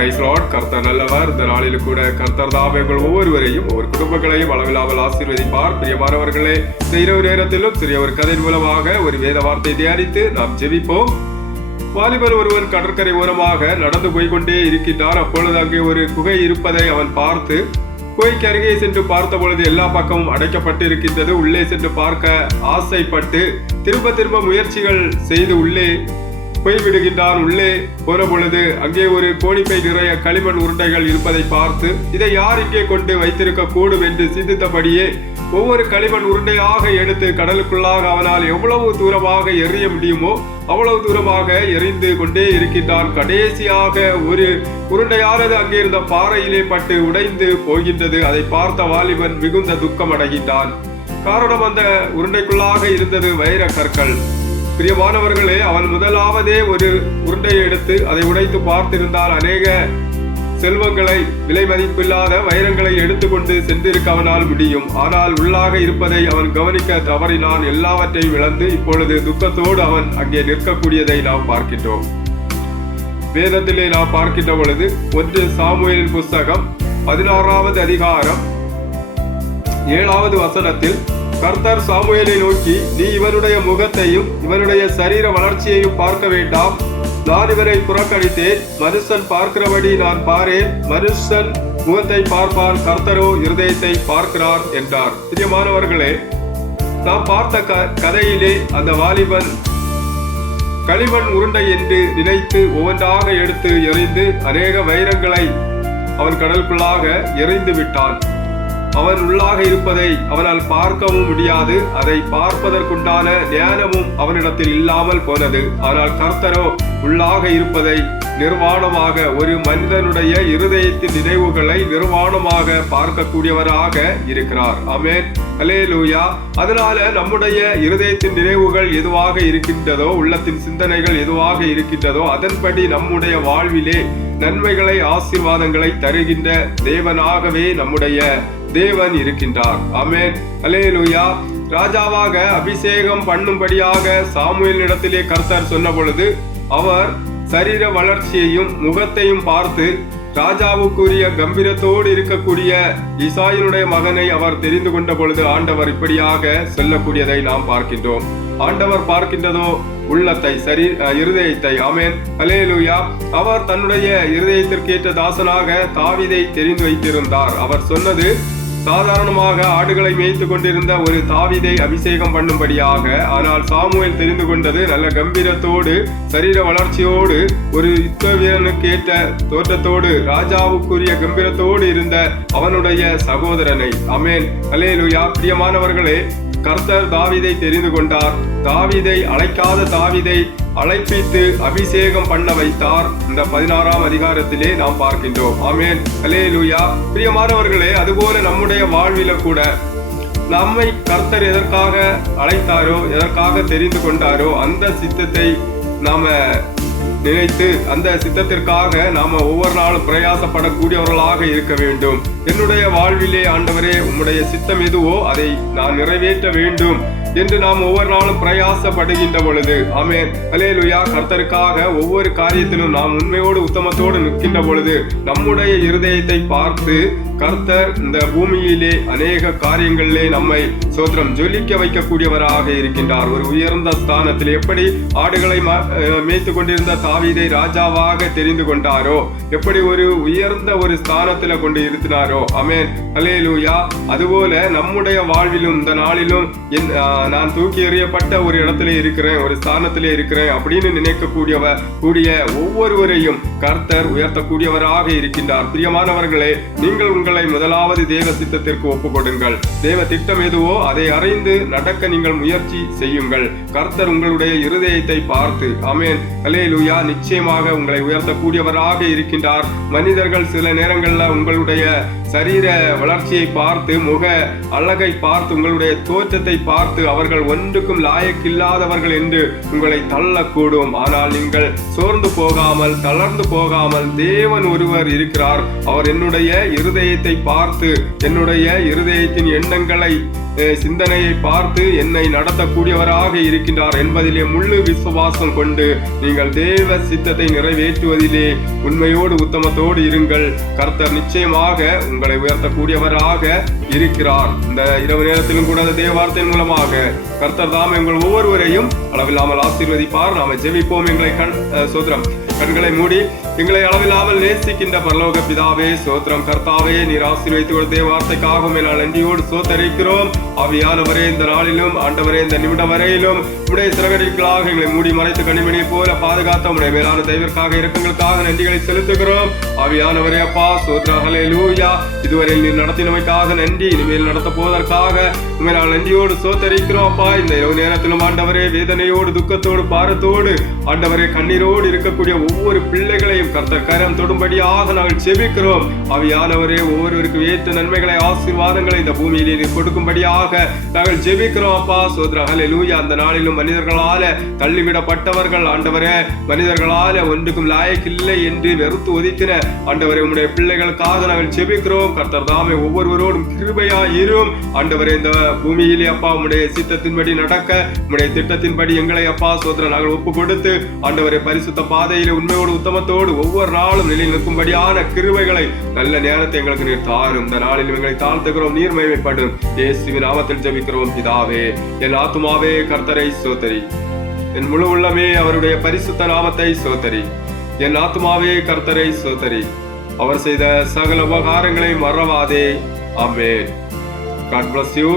Price Lord கர்த்தர் நல்லவர். இந்த நாளில் கூட கர்த்தர் தாபங்கள் ஒவ்வொருவரையும் ஒவ்வொரு குடும்பங்களையும் அளவில்லாமல் ஆசீர்வதிப்பார். பிரியமானவர்களே இந்த இரவு நேரத்திலும் சிறிய ஒரு கதை மூலமாக ஒரு வேத வார்த்தை தியானித்து நாம் ஜெபிப்போம். வாலிபர் ஒருவர் கடற்கரை ஓரமாக நடந்து போய் கொண்டே இருக்கின்றான் அப்பொழுது அங்கே ஒரு குகை இருப்பதை அவன் பார்த்து குகைக்கு அருகே சென்று பார்த்த பொழுது எல்லா பக்கமும் அடைக்கப்பட்டு இருக்கின்றது உள்ளே சென்று பார்க்க ஆசைப்பட்டு திரும்ப திரும்ப முயற்சிகள் செய்து உள்ளே போய்விடுகின்றான் உள்ளே போறபொழுது அங்கே ஒரு கோணிப்பை நிறைய களிமண் உருண்டைகள் இருப்பதை பார்த்து இதை யார் இங்கே கொண்டு வைத்திருக்க கூடும் என்று சிந்தித்தபடியே ஒவ்வொரு களிமண் உருண்டையாக எடுத்து கடலுக்குள்ளாக அவனால் எவ்வளவு தூரமாக எறிய முடியுமோ அவ்வளவு தூரமாக எரிந்து கொண்டே இருக்கின்றான். கடைசியாக ஒரு உருண்டையானது அங்கே இருந்த பாறையிலே பட்டு உடைந்து போகின்றது. அதை பார்த்த வாலிபன் மிகுந்த துக்கம் அடைகின்றான் காரணம் அந்த உருண்டைக்குள்ளாக இருந்தது வைர கற்கள். பிரியமானவர்களே அவன் முதலாவதே ஒரு உருண்டையை எடுத்து அதை உடைத்து பார்த்திருந்தால் அநேக செல்வங்களை விலை மதிப்பில்லாத வைரங்களை எடுத்துக்கொண்டு சென்றிருக்க அவனால் முடியும். ஆனால் உள்ளாக இருப்பதை அவன் கவனிக்க தவறினான். எல்லாவற்றையும் இழந்து இப்பொழுது துக்கத்தோடு அவன் அங்கே நிற்கக்கூடியதை நாம் பார்க்கின்றோம். வேதத்திலே நாம் பார்க்கின்ற பொழுது ஒன்று சாமுவேலின் புஸ்தகம் பதினாறாவது அதிகாரம் ஏழாவது வசனத்தில் கர்த்தர் சாமுவேலை நோக்கி நீ இவருடைய முகத்தையும் இவருடைய சரீர வளர்ச்சியையும் பார்க்க வேண்டாம். நான் இவரை புறக்கணித்தேன். மனுஷன் பார்க்கிறபடி நான் பாரேன். மனுஷன் முகத்தை பார்ப்பான் கர்த்தரோ இருதயத்தை பார்க்கிறார் என்றார். பிரியமானவர்களே நாம் பார்த்த க- கதையிலே அந்த வாலிபன் களிமண் உருண்டை என்று நினைத்து ஒவ்வொன்றாக எடுத்து எறிந்து அநேக வைரங்களை அவன் கடலுக்குள்ளாக எறிந்து விட்டான். அவன் உள்ளாக இருப்பதை அவனால் பார்க்கவும் முடியாது. அதை பார்ப்பதற்குண்டான ஞானமும் அவனிடத்தில் இல்லாமல் போனது. ஆனால் கர்த்தரோ உள்ளாக இருப்பதை நிர்வாணமாக ஒரு மனிதனுடைய இருதயத்தின் நினைவுகளை நிர்வாணமாக பார்க்கக்கூடியவராக இருக்கிறார். அமேன் அலே லூயா அதனால நம்முடைய இருதயத்தின் நினைவுகள் எதுவாக இருக்கின்றதோ உள்ளத்தின் சிந்தனைகள் எதுவாக இருக்கின்றதோ அதன்படி நம்முடைய வாழ்விலே நன்மைகளை ஆசீர்வாதங்களை தருகின்ற தேவனாகவே நம்முடைய தேவன் இருக்கின்றார். ஆமென். அல்லேலூயா. ராஜாவாக அபிஷேகம் பண்ணும்படியாக சாமுவேல் இடத்திலே கர்த்தர் சொன்ன பொழுது அவர் சரீர வளர்ச்சியையும் முகத்தையும் பார்த்து ராஜாவுக்குரிய கம்பீரத்தோடு இருக்கக்கூடிய இசாயினுடைய மகனை அவர் தெரிந்து கொண்ட பொழுது ஆண்டவர் இப்படியாக சொல்லக்கூடியதை நாம் பார்க்கின்றோம். ஆண்டவர் பார்க்கின்றதோ உள்ளத்தை சரி இருதயத்தை. ஆமென். அலேலுயா அவர் தன்னுடைய இருதயத்திற்கேற்ற தாசனாக தாவிதை தெரிந்து வைத்திருந்தார். அவர் சொன்னது சாதாரணமாக ஆடுகளை மேய்த்து கொண்டிருந்த ஒரு தாவிதை அபிஷேகம் பண்ணும்படியாக ஆனால் சாமுவேல் தெரிந்து கொண்டது நல்ல கம்பீரத்தோடு சரீர வளர்ச்சியோடு ஒரு யுத்த வீரனுக்கு ஏற்ற தோற்றத்தோடு ராஜாவுக்குரிய கம்பீரத்தோடு இருந்த அவனுடைய சகோதரனை. அமேன் அலேலுயா பிரியமானவர்களே கர்த்தர் தாவிதை தெரிந்து கொண்டார். தாவீதை அழைக்காத தாவிதை அழைப்பித்து அபிஷேகம் பண்ண வைத்தார். இந்த பதினாறாம் அதிகாரத்திலே நாம் பார்க்கின்றோம். ஆமே அலே லூயா பிரியமானவர்களே அதுபோல நம்முடைய வாழ்வில கூட நம்மை கர்த்தர் எதற்காக அழைத்தாரோ எதற்காக தெரிந்து கொண்டாரோ அந்த சித்தத்தை நாம நினைத்து அந்த சித்தத்திற்காக நாம ஒவ்வொரு நாளும் பிரயாசப்படக்கூடியவர்களாக இருக்க வேண்டும். என்னுடைய வாழ்விலே ஆண்டவரே உம்முடைய சித்தம் எதுவோ அதை நான் நிறைவேற்ற வேண்டும் என்று நாம் ஒவ்வொரு நாளும் பிரயாசப்படுகின்ற பொழுது. ஆமே அலேலுயா கர்த்தருக்காக ஒவ்வொரு காரியத்திலும் நாம் உண்மையோடு உத்தமத்தோடு நிற்கின்ற பொழுது நம்முடைய இருதயத்தை பார்த்து கர்த்தர் இந்த பூமியிலே அநேக காரியங்களிலே நம்மை சோத்திரம் ஜொலிக்க வைக்கக்கூடியவராக இருக்கின்றார். ஒரு உயர்ந்த ஸ்தானத்தில் எப்படி ஆடுகளை மேய்த்து கொண்டிருந்த தாவீதை ராஜாவாக தெரிந்து கொண்டாரோ? எப்படி ஒரு உயர்ந்த ஒரு ஸ்தானத்தில் கொண்டு இருத்தினாரோ? அமேன் அலேலூயா அதுபோல நம்முடைய வாழ்விலும் இந்த நாளிலும் நான் தூக்கி எறியப்பட்ட ஒரு இடத்துல இருக்கிறேன் ஒரு ஸ்தானத்திலே இருக்கிறேன் அப்படின்னு நினைக்கக்கூடியவ கூடிய ஒவ்வொருவரையும் கர்த்தர் உயர்த்தக்கூடியவராக இருக்கின்றார். பிரியமானவர்களே நீங்கள் உங்கள் முதலாவது தேவ சித்தத்திற்கு ஒப்புக்கொடுங்கள். தேவ திட்டம் எதுவோ அதை அறிந்து நடக்க நீங்கள் முயற்சி செய்யுங்கள். கர்த்தர் உங்களுடைய இருதயத்தை பார்த்து அமேன் அல்லேலூயா நிச்சயமாக உங்களை உயர்த்தக்கூடியவராக இருக்கின்றார். மனிதர்கள் சில நேரங்களில் உங்களுடைய சரீர வளர்ச்சியை பார்த்து முக அழகை பார்த்து உங்களுடைய தோற்றத்தை பார்த்து அவர்கள் ஒன்றுக்கும் லாயக்கில்லாதவர்கள் என்று உங்களை தள்ளக்கூடும். ஆனால் நீங்கள் சோர்ந்து போகாமல் தளர்ந்து போகாமல் தேவன் ஒருவர் இருக்கிறார். அவர் என்னுடைய இருதயத்தை இதயத்தை பார்த்து என்னுடைய இருதயத்தின் எண்ணங்களை சிந்தனையை பார்த்து என்னை நடத்தக்கூடியவராக இருக்கின்றார் என்பதிலே முழு விசுவாசம் கொண்டு நீங்கள் தேவ சித்தத்தை நிறைவேற்றுவதிலே உண்மையோடு உத்தமத்தோடு இருங்கள். கர்த்தர் நிச்சயமாக உங்களை உயர்த்தக்கூடியவராக இருக்கிறார். இந்த இரவு நேரத்திலும் கூட அந்த தேவ மூலமாக கர்த்தர் தாம் எங்கள் ஒவ்வொருவரையும் அளவில்லாமல் ஆசீர்வதிப்பார். நாம ஜெபிப்போம் எங்களை கண் சோதரம் கண்களை மூடி எங்களை அளவில்லாமல் நேசிக்கின்ற பரலோக பிதாவே சோத்திரம் கர்த்தாவே நீர் ஆசீர்வைத்து கொடுத்த வார்த்தைக்காகவும் என்னால் நன்றியோடு சோத்தரிக்கிறோம் ஆவியானவரே இந்த நாளிலும் ஆண்டவரே இந்த நிமிடம் வரையிலும் உடைய சிறகடிகளாக எங்களை மூடி மறைத்து கனிமணியை போல பாதுகாத்த உடைய மேலான தெய்வற்காக இறக்கங்களுக்காக நன்றிகளை செலுத்துகிறோம். ஆவியானவரே அப்பா சோத்ரஹலே லூயா இதுவரை நீர் நடத்தினமைக்காக நன்றி. இனிமேல் நடத்த போவதற்காக உண்மை நான் நன்றியோடு சோத்தரிக்கிறோம் அப்பா. இந்த இரவு நேரத்திலும் ஆண்டவரே வேதனையோடு துக்கத்தோடு பாரத்தோடு ஆண்டவரே கண்ணீரோடு இருக்கக்கூடிய ஒவ்வொரு பிள்ளைகளையும் கர்த்தர் கரம் தொடும்படியாக நாங்கள் செபிக்கிறோம். அவையானவரே ஒவ்வொருவருக்கு ஏற்ற நன்மைகளை ஆசீர்வாதங்களை இந்த பூமியிலே நீர் கொடுக்கும்படியாக நாங்கள் ஜெபிக்கிறோம் அப்பா. சோத்ரஹலே லூயா அந்த நாளிலும் மனிதர்களால தள்ளிவிடப்பட்டவர்கள். ஆண்டவரே மனிதர்களால ஒன்றுக்கும் லாயக்கில்லை என்று வெறுத்து ஒதுக்கின ஆண்டவரே உம்முடைய பிள்ளைகளுக்காக நாங்கள் ஜெபிக்கிறோம். கர்த்தர் தாமே ஒவ்வொருவரோடும் கிருபையா இரும். ஆண்டவரே இந்த பூமியிலே அப்பா உம்முடைய சித்தத்தின்படி நடக்க உம்முடைய திட்டத்தின்படி எங்களை அப்பா சோதர நாங்கள் ஒப்பு கொடுத்து ஆண்டவரை பரிசுத்த பாதையிலே உண்மையோடு உத்தமத்தோடு ஒவ்வொரு நாளும் நிலை நிற்கும்படியான கிருபைகளை நல்ல நேரத்தை எங்களுக்கு நீர் தாரும். இந்த நாளில் எங்களை தாழ்த்துகிறோம் நீர் மகிமைப்படும் இயேசுவின் நாமத்தில் ஜபிக்கிறோம் பிதாவே என் ஆத்துமாவே கர்த்தரை சோதரி. என் முழு உள்ளமே அவருடைய பரிசுத்த நாமத்தை சோதரி. என் ஆத்துமாவே கர்த்தரை சோதரி. அவர் செய்த சகல உபகாரங்களை மறவாதே. ஆமென். God bless you